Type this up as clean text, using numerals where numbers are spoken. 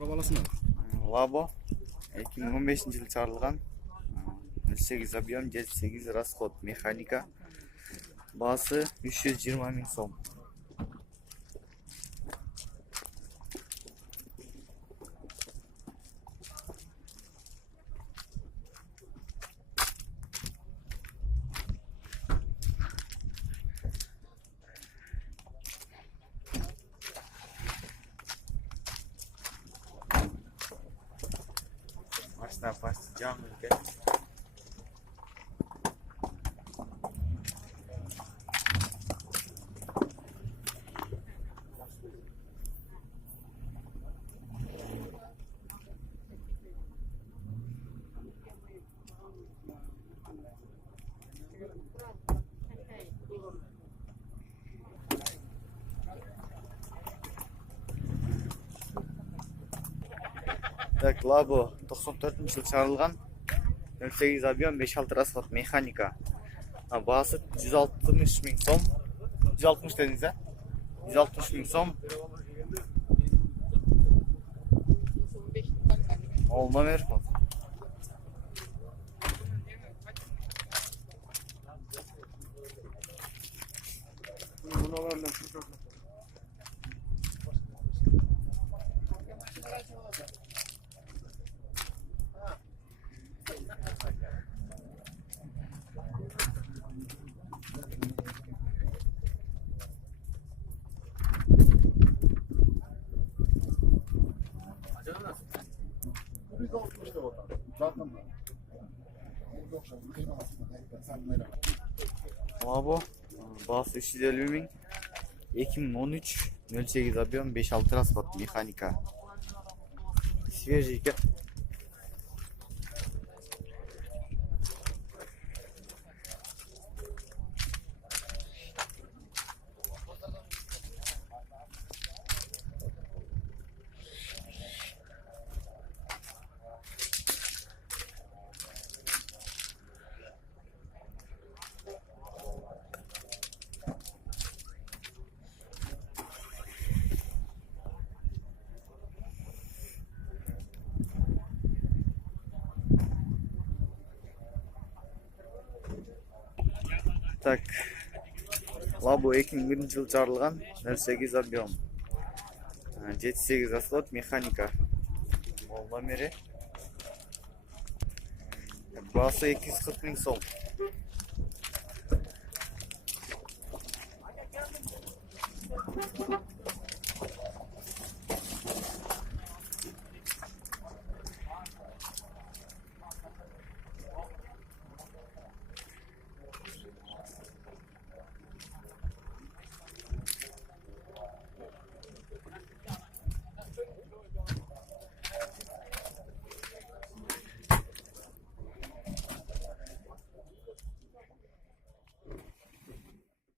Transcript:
Лабо 2015-жылы чыгарылган 08 объем 78 расход механика. Баасы 320 000 сом. Машина почти жаңы экен. Так, Лабо 94-жылы чыгарылган 08 объем 5-6 расход механика. Баасы 160 000 сом. 160 дедиңиз, а? 160 000 сом. Ол номер. Лабо баасы 350 000. 2013 08 объем 5-6 расход механика. Свежий экен. Так, Лабо 2001-жылы чыгарылган 08 объем 78 расход механика. Ол номери. Баасы 240 000 сом.